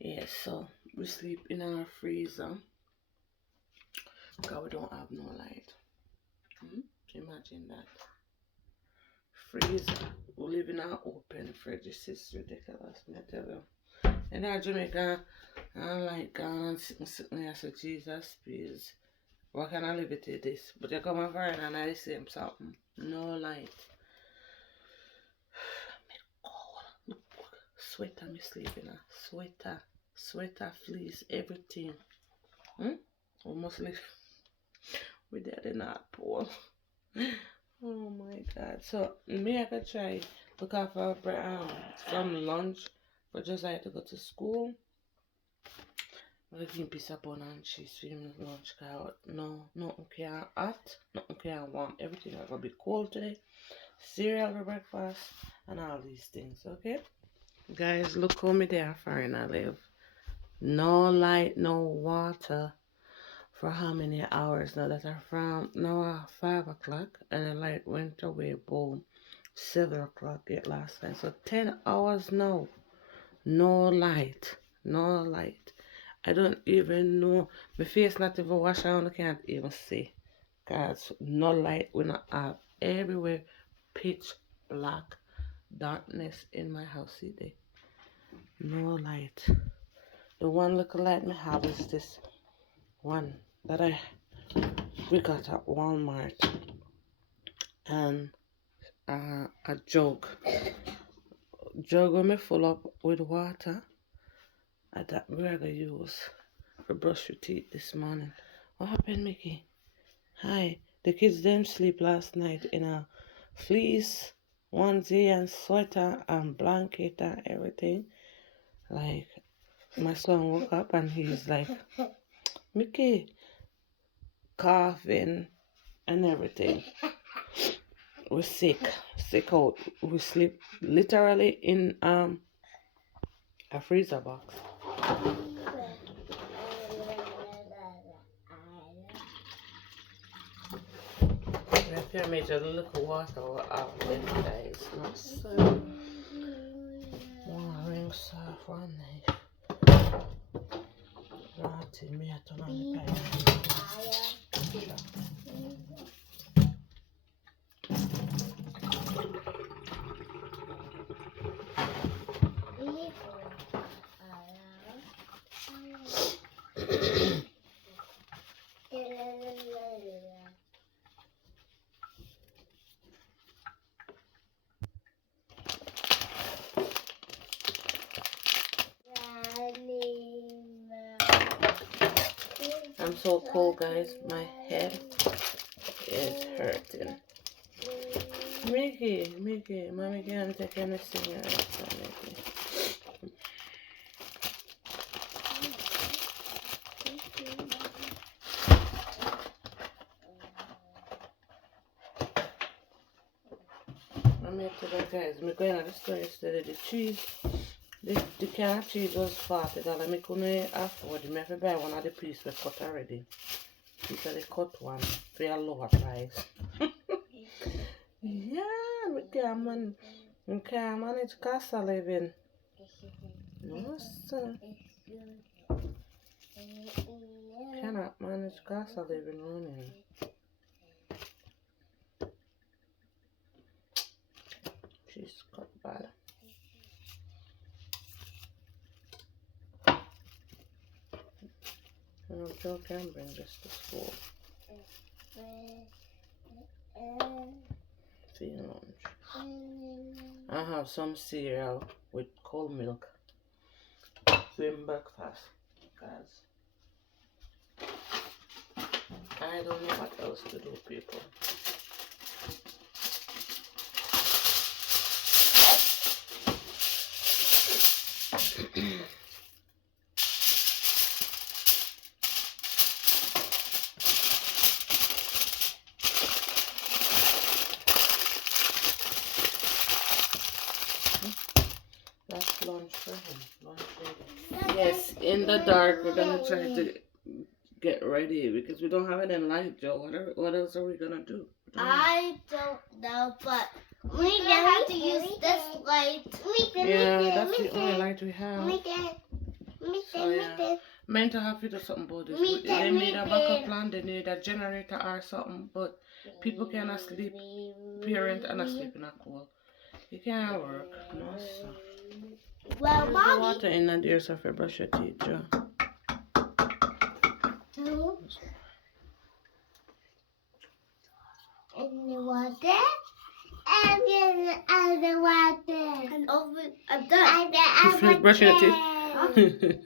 Yes, so we sleep in our freezer because we don't have no light. Imagine that. Freezer. We live in our open fridge. This is ridiculous, me tell you. And in Jamaica, I like sitting here, so Jesus, please. What can I live it to this? But you come over and I say something. No light. Cold. Sweater me sleeping. Sweater, fleece, everything. We must live. We did in that pool. Oh my god. So me I could try look out for some lunch for just like to go to school. I'm gonna piece of bun and cheese for him lunch cause nothing can hot, nothing can warm. Everything is gonna be cold today. Cereal for breakfast and all these things, okay? Guys, look how me there foreign I live. No light, no water for how many hours now that are from now 5 o'clock and the light went away, boom. 7 o'clock yet last night. So 10 hours now. No light. No light. I don't even know. My face not even wash out. I can't even see. Cause no light we not have. Everywhere pitch black darkness in my house today. No light. The one little light I have is this one that we got at Walmart and a jug when me full up with water that we're gonna use for brush your teeth this morning. What happened, Mickey? Hi. The kids them sleep last night in a fleece, onesie and sweater and blanket and everything. Like my son woke up and he's like, Mickey, coughing and everything. We're sick out. We sleep literally in a freezer box. If you made a little water out with guys, not so warm soft one night. Rotting me at on the pipe. I'm so cold, guys. My head is hurting. Mickey, mommy can't take anything else. Mickey. I'm here today, guys. I'm going to the store yesterday. The cheese, the can of cheese was $40. I couldn't afford it. I have to buy one of the pieces we cut already. He said they cut one for a lower price. Yeah, we can't manage cost of living. No, sir. Cannot manage cost of living running. She's cut bad. Joe can bring this to school. See lunch. I have some cereal with cold milk. Same breakfast, guys. I don't know what else to do, people. That's lunch for him. Lunch ready. Yes, in the dark, we're gonna try to get ready because we don't have any light, Joe. What else are we gonna do? I don't know, but we're gonna have to use this light. Yeah, that's the only light we have. So yeah, mental have to do something about this. Me They need a too. backup plan, they need a generator or something, but people cannot sleep, parent and sleep in a cold. You can't work, no sir. Well, Use the mommy. water in there so if you brush your teeth, Joe. Two. And the water. And the water. And over. I'm done. You finished brushing your teeth?